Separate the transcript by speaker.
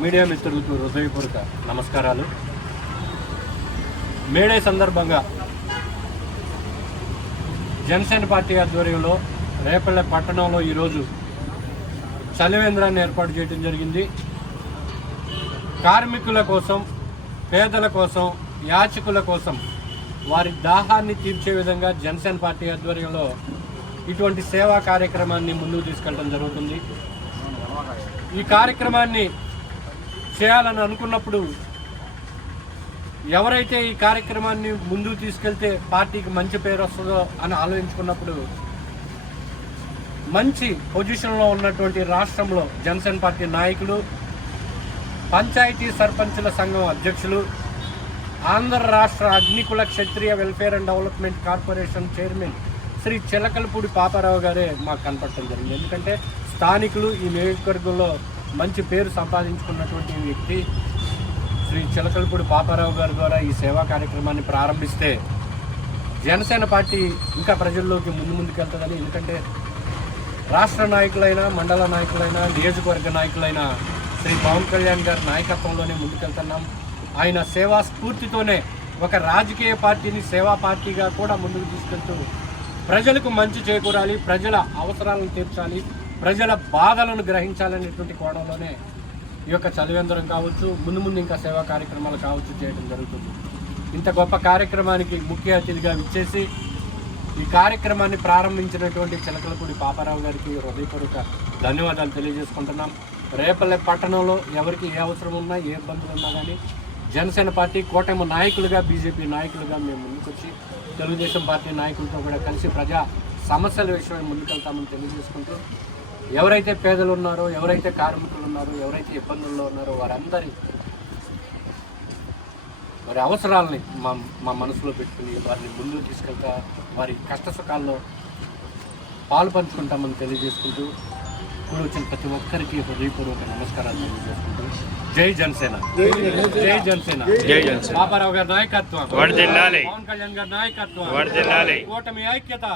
Speaker 1: Media మిత్రులకు హృదయపూర్వక నమస్కారాలు. మేడే సందర్భంగా జనసేన పార్టీ ఆధ్వర్యంలో రేపల్లె పట్టణంలో ఈరోజు చలివేంద్రాన్ని ఏర్పాటు చేయడం జరిగింది. కార్మికుల కోసం పేదల కోసం యాచకుల కోసం వారి దాహాన్ని తీర్చే విధంగా జనసేన పార్టీ ఆధ్వర్యంలో ఇటువంటి సేవా కార్యక్రమాన్ని ముందుకు తీసుకెళ్ళడం జరుగుతుంది. ఈ కార్యక్రమాన్ని చేయాలని అనుకున్నప్పుడు ఎవరైతే ఈ కార్యక్రమాన్ని ముందుకు తీసుకెళ్తే పార్టీకి మంచి పేరు వస్తుందో అని ఆలోచించుకున్నప్పుడు మంచి పొజిషన్లో ఉన్నటువంటి రాష్ట్రంలో జనసేన పార్టీ నాయకులు పంచాయతీ సర్పంచుల సంఘం అధ్యక్షులు ఆంధ్ర రాష్ట్ర Agnikula Kshatriya welfare and development corporation chairman Shri Chilakalapudi Paparao గారే మాకు కనపడటం జరిగింది. ఎందుకంటే స్థానికులు ఈ నియోజకవర్గంలో మంచి పేరు సంపాదించుకున్నటువంటి వ్యక్తి శ్రీ చిలకలపూడి పాపారావు గారి ద్వారా ఈ సేవా కార్యక్రమాన్ని ప్రారంభిస్తే జనసేన పార్టీ ఇంకా ప్రజల్లోకి ముందు ముందుకెళ్తుందని. ఎందుకంటే రాష్ట్ర నాయకులైనా మండల నాయకులైనా నియోజకవర్గ నాయకులైన శ్రీ పవన్ కళ్యాణ్ గారి నాయకత్వంలోనే ముందుకెళ్తున్నాం. ఆయన సేవా స్ఫూర్తితోనే ఒక రాజకీయ పార్టీని సేవా పార్టీగా కూడా ముందుకు తీసుకెళ్తూ ప్రజలకు మంచి చేకూరాలి ప్రజల అవసరాలను తీర్చాలి. ప్రజల బాధలను గ్రహించాలనేటువంటి కోణంలోనే ఈ యొక్క చదివేందరం కావచ్చు ముందు ముందు ఇంకా సేవా కార్యక్రమాలు కావచ్చు చేయడం జరుగుతుంది. ఇంత గొప్ప కార్యక్రమానికి ముఖ్య అతిథిగా విచ్చేసి ఈ కార్యక్రమాన్ని ప్రారంభించినటువంటి చిలకలపూడి పాపారావు గారికి హృదయపూర్వక ధన్యవాదాలు తెలియజేసుకుంటున్నాం. రేపల్లె పట్టణంలో ఎవరికి ఏ అవసరం ఉన్నా ఏ ఇబ్బందులు ఉన్నా కానీ జనసేన పార్టీ కూటమి నాయకులుగా బీజేపీ నాయకులుగా మేము ముందుకొచ్చి తెలుగుదేశం పార్టీ నాయకులతో కూడా కలిసి ప్రజా సమస్యల విషయమై ముందుకెళ్తామని తెలియజేసుకుంటూ ఎవరైతే పేదలు ఉన్నారో ఎవరైతే కార్మికులు ఉన్నారో ఎవరైతే ఇబ్బందుల్లో ఉన్నారో వారందరి వారి అవసరాలని మా మా మనసులో పెట్టుకుని వారిని ముందుకు తీసుకెళ్తా వారి కష్ట సుఖాల్లో పాలు పంచుకుంటామని తెలియజేసుకుంటూ ఇప్పుడు వచ్చిన ప్రతి ఒక్కరికి హృదయపూర్వక నమస్కారాలు తెలియజేసుకుంటూ జై జనసేన జై జనసేన
Speaker 2: జై జనసేన.
Speaker 1: పాపారావు గారి నాయకత్వం. పవన్ కళ్యాణ్ గారి నాయకత్వం. కూటమి ఐక్యత.